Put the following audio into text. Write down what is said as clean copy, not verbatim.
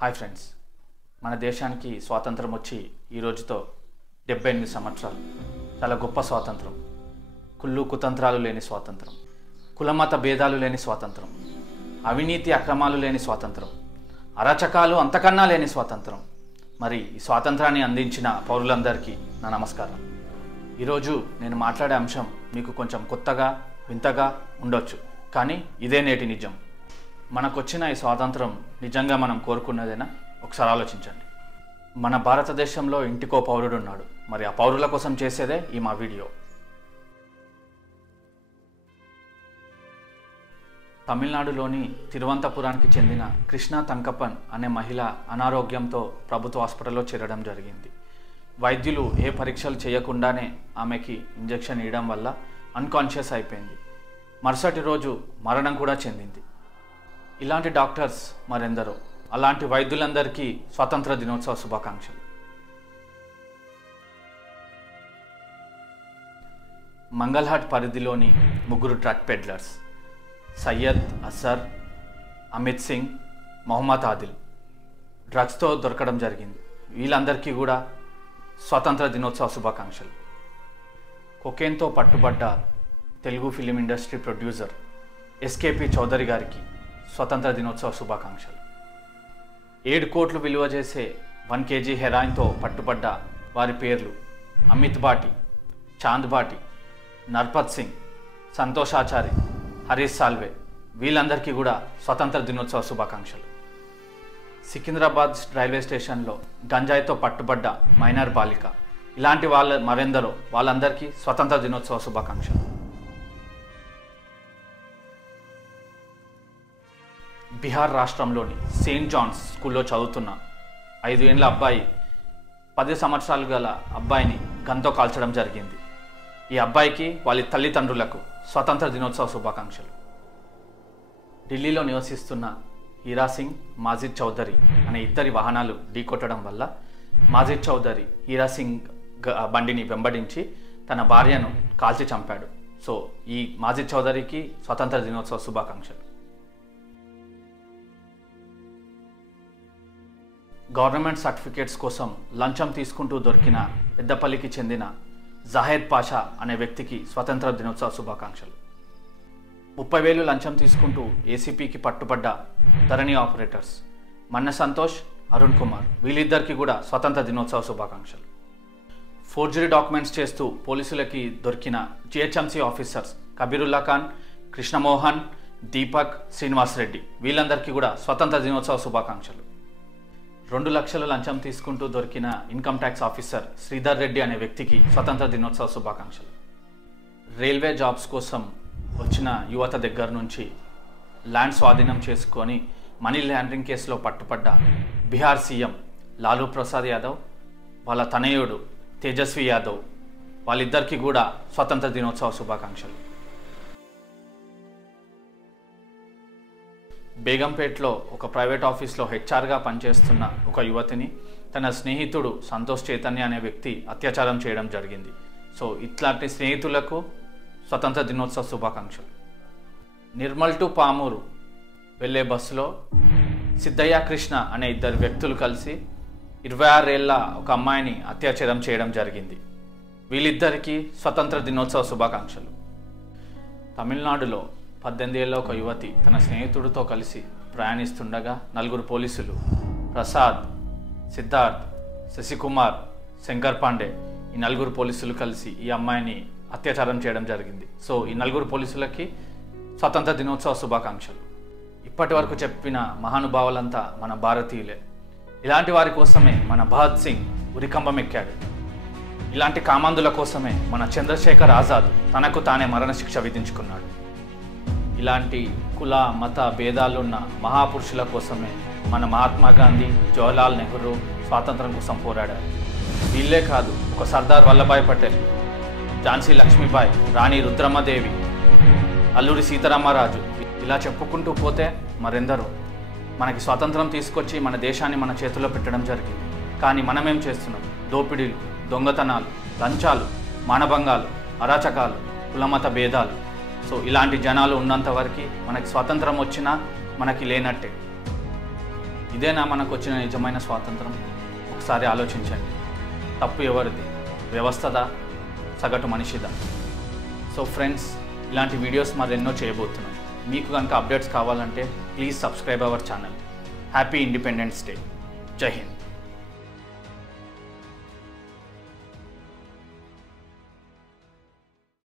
Hi friends, మన దేశానికి స్వాతంత్రం వచ్చి ఈ రోజుతో 78 సంవత్సరాలు. చాలా గొప్ప స్వాతంత్రం. కుళ్ళు కుతంత్రాలు లేని స్వాతంత్రం, కులమత భేదాలు లేని స్వాతంత్రం, అవినీతి అక్రమాలు లేని స్వాతంత్రం, అరాచకాలు అంతకన్నా లేని స్వాతంత్రం. మరి ఈ స్వాతంత్రాన్ని అందించిన పౌరులందరికీ నా నమస్కారం. ఈరోజు నేను మాట్లాడే అంశం మీకు కొంచెం కొత్తగా వింతగా ఉండొచ్చు, కానీ ఇదే నేటి నిజం. మనకొచ్చిన ఈ స్వాతంత్రం నిజంగా మనం కోరుకున్నదేనా? ఒకసారి ఆలోచించండి. మన భారతదేశంలో ఇంటికో పౌరుడు ఉన్నాడు. మరి ఆ పౌరుల కోసం చేసేదే ఈ మా వీడియో. తమిళనాడులోని తిరువంతపురానికి చెందిన కృష్ణ తంకప్పన్ అనే మహిళ అనారోగ్యంతో ప్రభుత్వ హాస్పిటల్లో చేరడం జరిగింది. వైద్యులు ఏ పరీక్షలు చేయకుండానే ఆమెకి ఇంజెక్షన్ ఇవ్వడం వల్ల అన్కాన్షియస్ అయిపోయింది. మరుసటి రోజు మరణం కూడా చెందింది. ఇలాంటి డాక్టర్స్ మరెందరో. అలాంటి వైద్యులందరికీ స్వాతంత్ర దినోత్సవ శుభాకాంక్షలు. మంగళహాట్ పరిధిలోని ముగ్గురు డ్రగ్ పెడ్లర్స్ సయ్యద్ అసర్, అమిత్ సింగ్, మొహమ్మద్ ఆదిల్ డ్రగ్స్తో దొరకడం జరిగింది. వీళ్ళందరికీ కూడా స్వాతంత్ర దినోత్సవ శుభాకాంక్షలు. కొకేన్తో పట్టుబడ్డ Telugu film industry producer SKP Chowdary గారికి స్వతంత్ర దినోత్సవ శుభాకాంక్షలు. 7 కోట్లు విలువ చేసే 1 kg హెరాయిన్తో పట్టుబడ్డ వారి పేర్లు అమిత్ బాటి, చాంద్ బాటి, నర్పత్ సింగ్, సంతోష్ ఆచారి, హరీష్ సాల్వే వీళ్ళందరికీ కూడా స్వతంత్ర దినోత్సవ శుభాకాంక్షలు. సికింద్రాబాద్ రైల్వే స్టేషన్లో గంజాయితో పట్టుబడ్డ మైనర్ బాలిక, ఇలాంటి మరెందరో వాళ్ళందరికీ స్వతంత్ర దినోత్సవ శుభాకాంక్షలు. బీహార్ రాష్ట్రంలోని సెయింట్ జాన్స్ స్కూల్లో చదువుతున్న 5 ఏళ్ల అబ్బాయి 10 సంవత్సరాలు గల అబ్బాయిని గన్తో కాల్చడం జరిగింది. ఈ అబ్బాయికి వాళ్ళ తల్లిదండ్రులకు స్వతంత్ర దినోత్సవ శుభాకాంక్షలు. ఢిల్లీలో నివసిస్తున్న హీరా సింగ్, మాజిద్ చౌదరి అనే ఇద్దరి వాహనాలు ఢీకొట్టడం వల్ల మాజిద్ చౌదరి హీరా సింగ్ బండిని వెంబడించి తన భార్యను కాల్చి చంపాడు. సో ఈ మాజిద్ చౌదరికి స్వతంత్ర దినోత్సవ శుభాకాంక్షలు. గవర్నమెంట్ సర్టిఫికేట్స్ కోసం లంచం తీసుకుంటూ దొరికిన పెద్దపల్లికి చెందిన జాహెద్ పాషా అనే వ్యక్తికి స్వతంత్ర దినోత్సవ శుభాకాంక్షలు. 30,000 లంచం తీసుకుంటూ ఏసీపీకి పట్టుబడ్డ ధరణి ఆపరేటర్స్ మన్న సంతోష్, అరుణ్ కుమార్ వీళ్ళిద్దరికీ కూడా స్వతంత్ర దినోత్సవ శుభాకాంక్షలు. ఫోర్జరీ డాక్యుమెంట్స్ చేస్తూ పోలీసులకి దొరికిన జిహెచ్ఎంసీ ఆఫీసర్స్ కబీరుల్లా ఖాన్, కృష్ణమోహన్, దీపక్, శ్రీనివాస్ రెడ్డి వీళ్ళందరికీ కూడా స్వతంత్ర దినోత్సవ శుభాకాంక్షలు. 2 లక్షల లంచం తీసుకుంటూ దొరికిన income tax officer Sridhar Reddy అనే వ్యక్తికి స్వతంత్ర దినోత్సవ శుభాకాంక్షలు. రైల్వే జాబ్స్ కోసం వచ్చిన యువత దగ్గర నుంచి ల్యాండ్ స్వాధీనం చేసుకొని మనీ లాండరింగ్ కేసులో పట్టుపడ్డ బీహార్ సీఎం లాలూ ప్రసాద్ యాదవ్, వాళ్ళ తనయుడు తేజస్వి యాదవ్ వాళ్ళిద్దరికీ కూడా స్వతంత్ర దినోత్సవ శుభాకాంక్షలు. బేగంపేట్లో ఒక ప్రైవేట్ ఆఫీస్లో హెచ్ఆర్గా పనిచేస్తున్న ఒక యువతిని తన స్నేహితుడు సంతోష్ చైతన్య అనే వ్యక్తి అత్యాచారం చేయడం జరిగింది. సో ఇట్లాంటి స్నేహితులకు స్వతంత్ర దినోత్సవ శుభాకాంక్షలు. నిర్మల్ టు పామూరు వెళ్ళే బస్సులో సిద్ధయ్య కృష్ణ అనే 2 వ్యక్తులు కలిసి 26 ఏళ్ల ఒక అమ్మాయిని అత్యాచారం చేయడం జరిగింది. వీళ్ళిద్దరికీ స్వతంత్ర దినోత్సవ శుభాకాంక్షలు. తమిళనాడులో 18 ఏళ్ల ఒక యువతి తన స్నేహితుడితో కలిసి ప్రయాణిస్తుండగా 4 పోలీసులు ప్రసాద్, సిద్ధార్థ్, శశికుమార్, శంకర్ పాండే ఈ 4 పోలీసులు కలిసి ఈ అమ్మాయిని అత్యాచారం చేయడం జరిగింది. సో ఈ 4 పోలీసులకి స్వతంత్ర దినోత్సవ శుభాకాంక్షలు. ఇప్పటి వరకు చెప్పిన మహానుభావులంతా మన భారతీయులే. ఇలాంటి వారి కోసమే మన భగత్ సింగ్ ఉరికంబం ఎక్కాడు. ఇలాంటి కామాంధుల కోసమే మన చంద్రశేఖర్ ఆజాద్ తనకు తానే మరణశిక్ష విధించుకున్నాడు. ఇలాంటి కుల మత భేదాలున్న మహాపురుషుల కోసమే మన మహాత్మా గాంధీ, జవహర్లాల్ నెహ్రూ స్వాతంత్రం కోసం పోరాడారు. వీళ్ళే కాదు, ఒక సర్దార్ వల్లభాయ్ పటేల్, ఝాన్సీ లక్ష్మీబాయి, రాణి రుద్రమ్మదేవి, అల్లూరి సీతారామరాజు ఇలా చెప్పుకుంటూ పోతే మరెందరో మనకి స్వాతంత్రం తీసుకొచ్చి మన దేశాన్ని మన చేతుల్లో పెట్టడం జరిగింది. కానీ మనమేం చేస్తున్నాం? దోపిడీలు, దొంగతనాలు, లంచాలు, మానభంగాలు, అరాచకాలు, కులమత భేదాలు. సో ఇలాంటి జనాలు ఉన్నంత వరకు మనకి స్వాతంత్రం వచ్చినా మనకి లేనట్టే. ఇదేనా మనకు వచ్చిన నిజమైన స్వాతంత్రం? ఒకసారి ఆలోచించండి. తప్పు ఎవరిది? వ్యవస్థదా, సగటు మనిషిదా? సో ఫ్రెండ్స్, ఇలాంటి వీడియోస్ మరెన్నో చేయబోతున్నాం. మీకు కనుక అప్డేట్స్ కావాలంటే please subscribe our channel. Happy independence day. జై హింద్.